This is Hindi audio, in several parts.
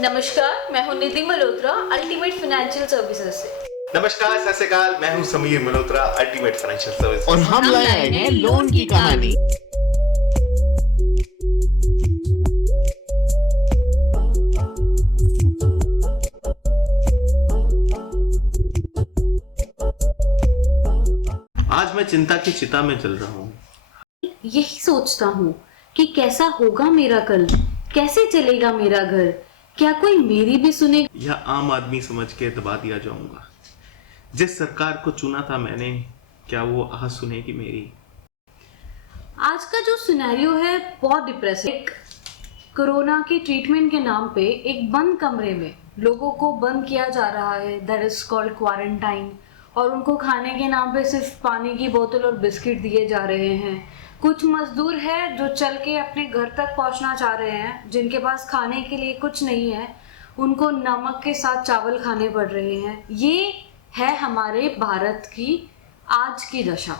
नमस्कार, मैं हूं निधि मल्होत्रा अल्टीमेट फाइनेंशियल सर्विसेज से। नमस्कार, सत श्री अकाल, मैं हूं Sameer Malhotra ultimate financial service और हम लाए हैं लोन की कहानी। आज मैं चिंता की चिता में चल रहा हूँ। यही सोचता हूँ कि कैसा होगा मेरा कल, कैसे चलेगा मेरा घर, क्या कोई मेरी भी सुने। यह आम आदमी समझ के दबा दिया जाऊंगा। जिस सरकार को चुना था मैंने, क्या वो आह सुनेगी मेरी? आज का जो सिनेरियो है बहुत डिप्रेसिंग। कोरोना के ट्रीटमेंट के नाम पे एक बंद कमरे में लोगों को बंद किया जा रहा है, दैट इज कॉल्ड क्वारंटाइन। और उनको खाने के नाम पे सिर्फ पानी की बोतल और बिस्किट दिए जा रहे हैं। कुछ मजदूर है जो चल के अपने घर तक पहुंचना चाह रहे हैं, जिनके पास खाने के लिए कुछ नहीं है, उनको नमक के साथ चावल खाने पड़ रहे हैं। ये है हमारे भारत की आज की दशा।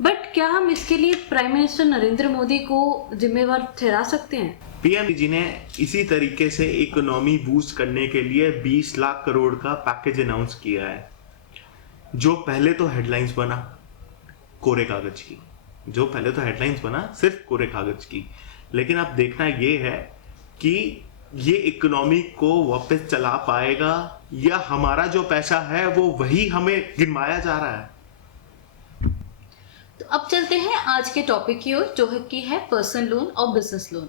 बट क्या हम इसके लिए प्राइम मिनिस्टर नरेंद्र मोदी को जिम्मेवार ठहरा सकते हैं? पीएम जी ने इसी तरीके से इकोनॉमी बूस्ट करने के लिए 20 लाख करोड़ का पैकेज अनाउंस किया है, जो पहले तो हेडलाइंस बना कोरे कागज की, सिर्फ कोरे कागज की। लेकिन अब देखना ये है कि ये इकोनॉमी को वापस चला पाएगा या हमारा जो पैसा है वो वही हमें गिनवाया जा रहा है। तो अब चलते हैं आज के टॉपिक की ओर, जो है कि है पर्सनल लोन और बिजनेस लोन।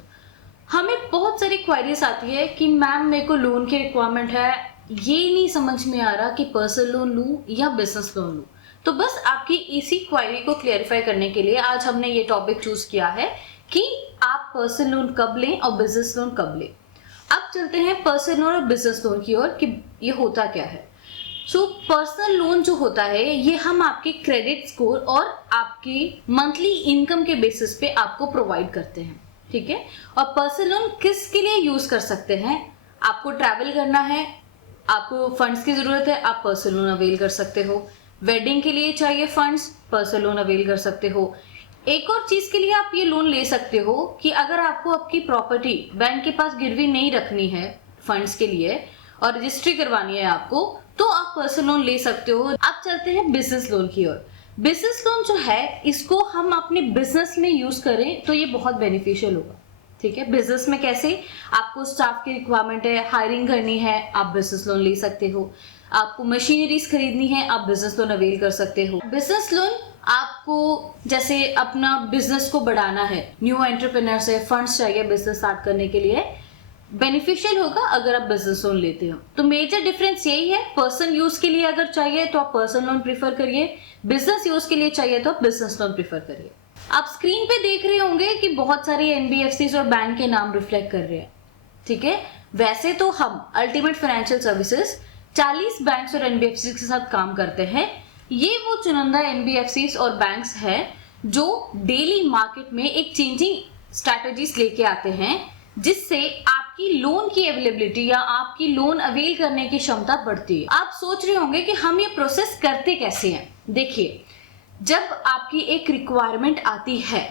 हमें बहुत सारी क्वायरीज आती है कि मैम मेरे को लोन की रिक्वायरमेंट है, ये नहीं समझ में आ रहा कि पर्सनल लोन लूं या बिजनेस लोन लूं। तो बस आपकी इसी क्वायरी को क्लियरिफाई करने के लिए आज हमने ये टॉपिक चूज किया है कि आप पर्सनल लोन कब लें और बिजनेस लोन कब लें। अब चलते हैं पर्सनल लोन और बिजनेस लोन की ओर कि ये होता क्या है। सो पर्सनल लोन जो होता है ये हम आपके क्रेडिट स्कोर और आपकी मंथली इनकम के बेसिस पे आपको प्रोवाइड करते हैं, ठीक है। और पर्सनल लोन किसके लिए यूज कर सकते हैं? आपको ट्रैवल करना है, आपको फंड्स की जरूरत है, आप पर्सनल लोन अवेल कर सकते हो। वेडिंग के लिए चाहिए फंड्स, पर्सनल लोन अवेल कर सकते हो। एक और चीज के लिए आप ये लोन ले सकते हो कि अगर आपको आपकी प्रॉपर्टी बैंक के पास गिरवी नहीं रखनी है फंड्स के लिए और रजिस्ट्री करवानी है आपको, तो आप पर्सनल लोन ले सकते हो। अब चलते हैं बिजनेस लोन की ओर। बिजनेस लोन जो है इसको हम अपने बिजनेस में यूज करें तो ये बहुत बेनिफिशियल होगा, ठीक है। बिजनेस में कैसे? आपको स्टाफ की रिक्वायरमेंट है, हायरिंग करनी है, आप बिजनेस लोन ले सकते हो। आपको मशीनरीज खरीदनी है, आप बिजनेस लोन अवेल कर सकते हो। बिजनेस लोन आपको जैसे अपना बिजनेस को बढ़ाना है, न्यू एंटरप्रेन्योर से फंड्स चाहिए बिजनेस स्टार्ट करने के लिए, बेनिफिशियल होगा अगर आप बिजनेस लोन लेते हो। तो मेजर डिफरेंस यही है, पर्सनल यूज के लिए अगर चाहिए तो आप पर्सनल लोन प्रीफर करिए, बिजनेस यूज के लिए चाहिए तो आप बिजनेस लोन प्रीफर करिए। आप स्क्रीन पे देख रहे होंगे कि बहुत सारी एनबीएफसी और बैंक के नाम रिफ्लेक्ट कर रहे हैं, ठीक है। वैसे तो हम अल्टीमेट फाइनेंशियल सर्विसेज 40 बैंक्स और एनबीएफसी के साथ काम करते हैं। ये वो चुनिंदा एनबीएफसी और बैंक्स हैं जो डेली मार्केट में एक चेंजिंग स्ट्रैटेजीज लेके आते हैं, जिससे आपकी लोन की अवेलेबिलिटी या आपकी लोन अवेल करने की क्षमता बढ़ती है। आप सोच रहे होंगे कि हम ये प्रोसेस करते कैसे हैं। देखिए, जब आपकी एक रिक्वायरमेंट आती है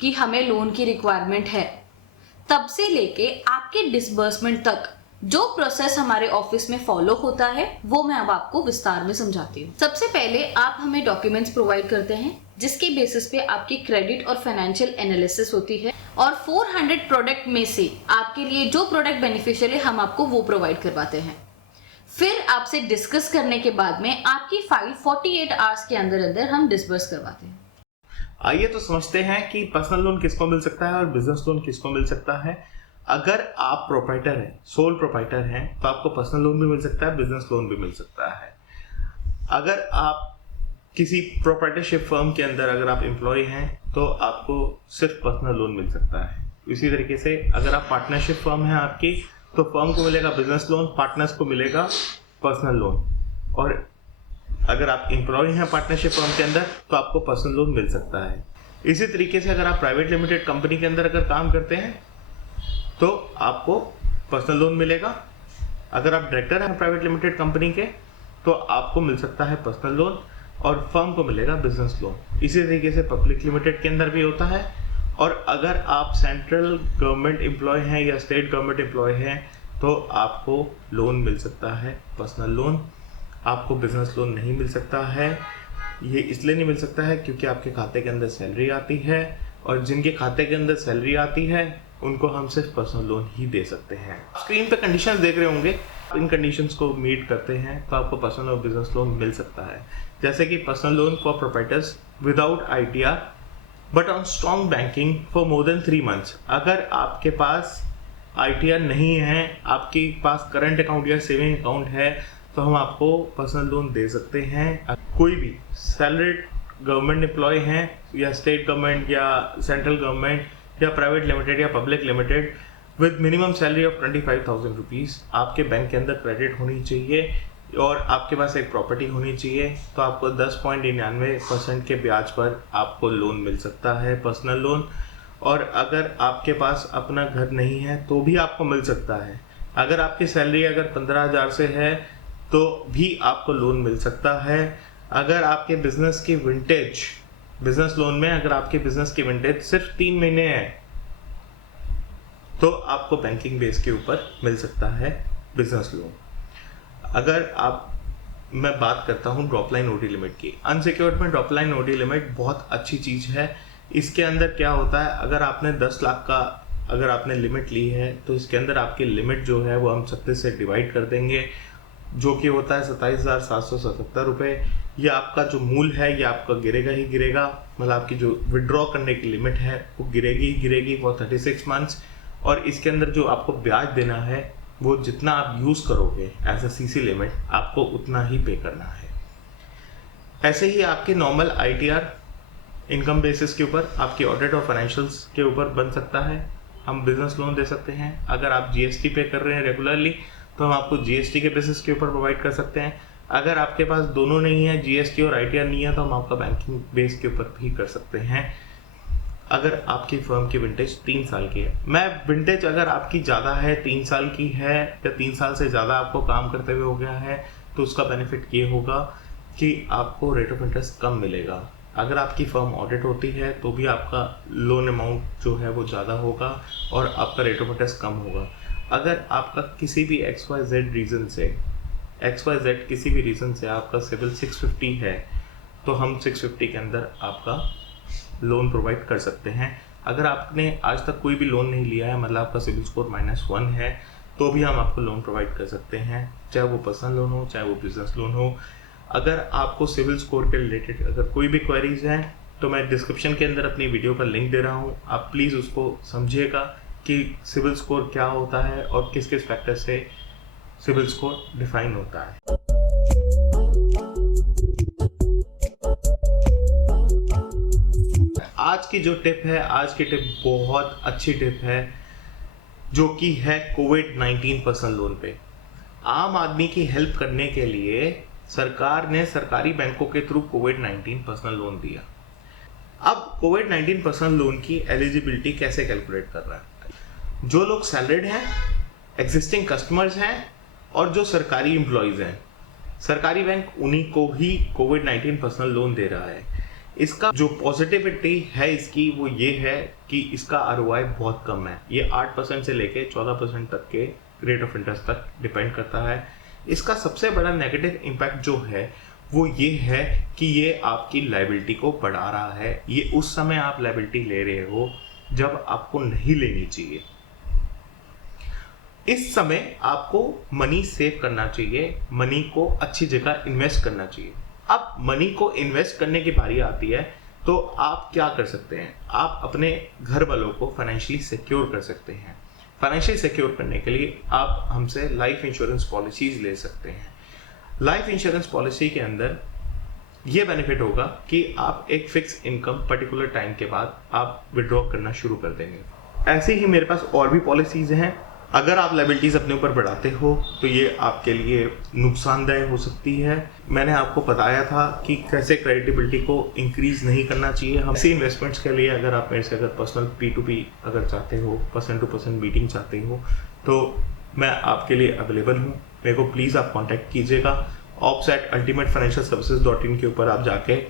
कि हमें लोन की रिक्वायरमेंट है, तब से लेके आपके डिसबर्समेंट तक जो प्रोसेस हमारे ऑफिस में फॉलो होता है वो मैं अब आपको विस्तार में समझाती हूँ। सबसे पहले आप हमें डॉक्यूमेंट्स प्रोवाइड करते हैं जिसके बेसिस पे आपकी क्रेडिट और फाइनेंशियल एनालिसिस होती है, और 400 प्रोडक्ट में से आपके लिए जो प्रोडक्ट बेनिफिशियल है हम आपको वो प्रोवाइड करवाते हैं। फिर आपसे डिस्कस करने के बाद में आपकी फाइल 48 आवर्स के अंदर अंदर हम डिसबर्स करवाते हैं। आइए तो समझते हैं कि पर्सनल लोन किसको मिल सकता है और बिजनेस लोन किसको मिल सकता है। अगर आप प्रोप्राइटर हैं, सोल प्रोप्राइटर हैं, तो आपको पर्सनल लोन भी मिल सकता है, बिजनेस लोन भी मिल सकता है। अगर आप किसी प्रोप्राइटरशिप फर्म के अंदर अगर आप एम्प्लॉय हैं तो आपको सिर्फ पर्सनल लोन मिल सकता है। इसी तरीके से अगर आप पार्टनरशिप फर्म है आपकी, तो फर्म को मिलेगा बिजनेस लोन, पार्टनर्स को मिलेगा पर्सनल लोन। और अगर आप एम्प्लॉय हैं पार्टनरशिप फर्म के अंदर तो आपको पर्सनल लोन मिल सकता है। इसी तरीके से अगर आप प्राइवेट लिमिटेड कंपनी के अंदर अगर काम करते हैं तो आपको पर्सनल लोन मिलेगा। अगर आप डायरेक्टर हैं प्राइवेट लिमिटेड कंपनी के तो आपको मिल सकता है पर्सनल लोन, और फर्म को मिलेगा बिजनेस लोन। इसी तरीके से पब्लिक लिमिटेड के अंदर भी होता है। और अगर आप सेंट्रल गवर्नमेंट एम्प्लॉय हैं या स्टेट गवर्नमेंट एम्प्लॉय हैं तो आपको लोन मिल सकता है, पर्सनल लोन। आपको बिजनेस लोन नहीं मिल सकता है। ये इसलिए नहीं मिल सकता है क्योंकि आपके खाते के अंदर सैलरी आती है, और जिनके खाते के अंदर सैलरी आती है उनको हम सिर्फ पर्सनल लोन ही दे सकते हैं। स्क्रीन पे कंडीशंस देख रहे होंगे, इन कंडीशंस को मीट करते हैं तो आपको पर्सनल और बिजनेस लोन मिल सकता है। जैसे कि personal loan for proprietors without ITR but on strong banking for more than 3 months। अगर आपके पास ITR नहीं है, आपके पास करंट अकाउंट या सेविंग अकाउंट है, तो हम आपको पर्सनल लोन दे सकते हैं। कोई भी सैलरीड गवर्नमेंट एम्प्लॉय हैं या स्टेट गवर्नमेंट या सेंट्रल गवर्नमेंट या प्राइवेट लिमिटेड या public limited with minimum salary of 25,000 rupees आपके बैंक के अंदर क्रेडिट होनी चाहिए और आपके पास एक प्रॉपर्टी होनी चाहिए, तो आपको 10.99% के ब्याज पर आपको लोन मिल सकता है, पर्सनल लोन। और अगर आपके पास अपना घर नहीं है तो भी आपको मिल सकता है। अगर आपकी सैलरी अगर 15,000 से है तो भी आपको लोन मिल सकता है। अगर आपके बिजनेस की विंटेज, बिजनेस लोन में अगर आपके बिजनेस की विंटेज सिर्फ 3 महीने है तो आपको बैंकिंग बेस के ऊपर मिल सकता है बिजनेस लोन। अगर मैं बात करता हूँ ड्रॉप लाइन OD लिमिट की, अनसिक्योर्ड में ड्रॉप लाइन OD लिमिट बहुत अच्छी चीज़ है। इसके अंदर क्या होता है, अगर आपने 10 लाख का अगर आपने लिमिट ली है तो इसके अंदर आपकी लिमिट जो है वो हम 36 से डिवाइड कर देंगे, जो कि होता है 27,777 रुपये। ये आपका जो मूल है ये आपका गिरेगा ही गिरेगा, मतलब आपकी जो विड्रॉ करने की लिमिट है वो गिरेगी ही गिरेगी फॉर 36 months। और इसके अंदर जो आपको ब्याज देना है वो जितना आप यूज़ करोगे एज अ CC लिमिट आपको उतना ही पे करना है। ऐसे ही आपके नॉर्मल ITR इनकम बेसिस के ऊपर आपकी ऑडिट और फाइनेंशियल्स के ऊपर बन सकता है। हम बिजनेस लोन दे सकते हैं। अगर आप GST पे कर रहे हैं रेगुलरली तो हम आपको GST के बेसिस के ऊपर प्रोवाइड कर सकते हैं। अगर आपके पास दोनों नहीं है, GST और ITR नहीं है, तो हम आपका बैंकिंग बेस के ऊपर भी कर सकते हैं। अगर आपकी फर्म की विंटेज 3 साल की है, मैं विंटेज अगर आपकी ज़्यादा है, 3 साल की है या 3 साल से ज़्यादा आपको काम करते हुए हो गया है, तो उसका बेनिफिट ये होगा कि आपको रेट ऑफ इंटरेस्ट कम मिलेगा। अगर आपकी फर्म ऑडिट होती है तो भी आपका लोन अमाउंट जो है वो ज़्यादा होगा और आपका रेट ऑफ इंटरेस्ट कम होगा। अगर आपका किसी भी XYZ रीज़न से किसी भी रीज़न से आपका सिविल 650 है तो हम 650 के अंदर आपका लोन प्रोवाइड कर सकते हैं। अगर आपने आज तक कोई भी लोन नहीं लिया है, मतलब आपका सिविल स्कोर -1 है, तो भी हम आपको लोन प्रोवाइड कर सकते हैं, चाहे वो पर्सनल लोन हो चाहे वो बिजनेस लोन हो। अगर आपको सिविल स्कोर के रिलेटेड अगर कोई भी क्वेरीज हैं तो मैं डिस्क्रिप्शन के अंदर अपनी वीडियो का लिंक दे रहा हूँ, आप प्लीज़ उसको समझिएगा कि सिविल स्कोर क्या होता है और किस किस फैक्टर से सिविल स्कोर डिफाइन होता है। आज की जो टिप है, आज की टिप बहुत अच्छी टिप है, जो कि है कोविड-19 पर्सनल लोन पे। आम आदमी की हेल्प करने के लिए सरकार ने सरकारी बैंकों के थ्रू कोविड-19 पर्सनल लोन दिया। अब कोविड-19 पर्सनल लोन की एलिजिबिलिटी कैसे कैलकुलेट कर रहा है? जो लोग सैलरीड हैं, एग्जिस्टिंग कस्टमर्स हैं और जो सरकारी एम्प्लॉयज़ हैं, सरकारी बैंक उन्हीं को ही कोविड-19 पर्सनल लोन दे रहा है। इसका जो पॉजिटिविटी है इसकी वो ये है कि इसका ROI बहुत कम है। ये 8% से लेके 14% तक के रेट ऑफ इंटरेस्ट तक डिपेंड करता है। इसका सबसे बड़ा नेगेटिव इम्पैक्ट जो है वो ये है कि ये आपकी लायबिलिटी को बढ़ा रहा है। ये उस समय आप लायबिलिटी ले रहे हो जब आपको नहीं लेनी चाहिए। इस समय आपको मनी सेव करना चाहिए, मनी को अच्छी जगह इन्वेस्ट करना चाहिए। अब मनी को इन्वेस्ट करने की बारी आती है तो आप क्या कर सकते हैं? आप अपने घर वालों को फाइनेंशियली सिक्योर कर सकते हैं। फाइनेंशियली सिक्योर करने के लिए आप हमसे लाइफ इंश्योरेंस पॉलिसीज ले सकते हैं। लाइफ इंश्योरेंस पॉलिसी के अंदर ये बेनिफिट होगा कि आप एक फिक्स इनकम पर्टिकुलर टाइम के बाद आप विड्रॉ करना शुरू कर देंगे। ऐसे ही मेरे पास और भी पॉलिसीज हैं। अगर आप लायबिलिटीज अपने ऊपर बढ़ाते हो तो ये आपके लिए नुकसानदायक हो सकती है। मैंने आपको बताया था कि कैसे क्रेडिबिलिटी को इंक्रीज नहीं करना चाहिए। हम ऐसी इन्वेस्टमेंट्स के लिए अगर आप मेरे से अगर पर्सनल P2P अगर चाहते हो, पर्सन टू पर्सन मीटिंग चाहते हो, तो मैं आपके लिए अवेलेबल हूँ। मेरे को प्लीज़ आप कॉन्टैक्ट कीजिएगा। ops@ultimatefinancialservices.in के ऊपर आप जाके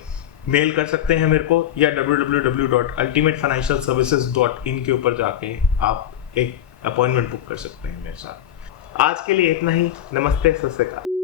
मेल कर सकते हैं मेरे को, या www.ultimatefinancialservices.in के ऊपर जाके आप एक अपॉइंटमेंट बुक कर सकते हैं मेरे साथ। आज के लिए इतना ही। नमस्ते, सत श्री अकाल।